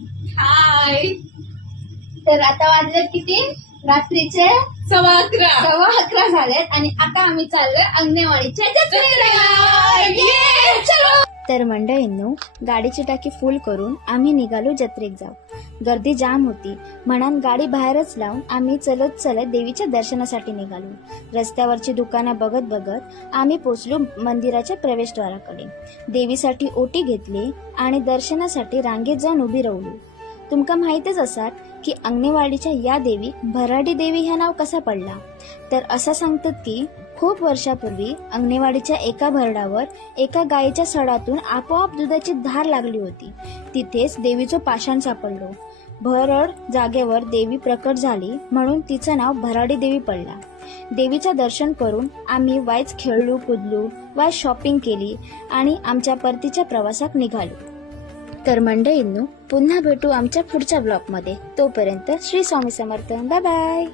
हाय. तर आता वाजले किती? रात्रीचे 11:15. 11:15 झालेत आणि आता आम्ही चाललोय अंगणेवाडीच्या जत्रेला. चलो. तर मंडळींनो, गाडीची टाकी फुल करून आम्ही निघालो जत्रेक जाऊ. गर्दी जाम होती म्हणून गाडी बाहेरच लावून आम्ही चलत चलत देवीच्या दर्शनासाठी निघालो. रस्त्यावरची दुकानं बघत बघत आम्ही पोचलो मंदिराच्या प्रवेशद्वाराकडे. देवीसाठी ओटी घेतली आणि दर्शनासाठी रांगेत जाऊन उभी राहिलो. तुमका माहितच असाल की अंगणेवाडीच्या या देवी भराडी देवी ह्या नाव कसा पडला. तर असं सांगतात की खूप वर्षापूर्वी अंगणेवाडीच्या एका भरडावर एका गायीच्या सडातून आपोआप दुधाची धार लागली होती. तिथेच देवीचं पाषाण सापडलो. भरड जागेवर देवी प्रकट झाली म्हणून तिचं नाव भराडी देवी पडला. देवीचं दर्शन करून आम्ही वाईच खेळलो, कुदलो, वाईच शॉपिंग केली आणि आमच्या परतीच्या प्रवासात निघालो. तर मंडळींनो, पुन्हा भेटू आमच्या पुढच्या ब्लॉगमध्ये. तोपर्यंत श्री स्वामी समर्थ. Bye bye.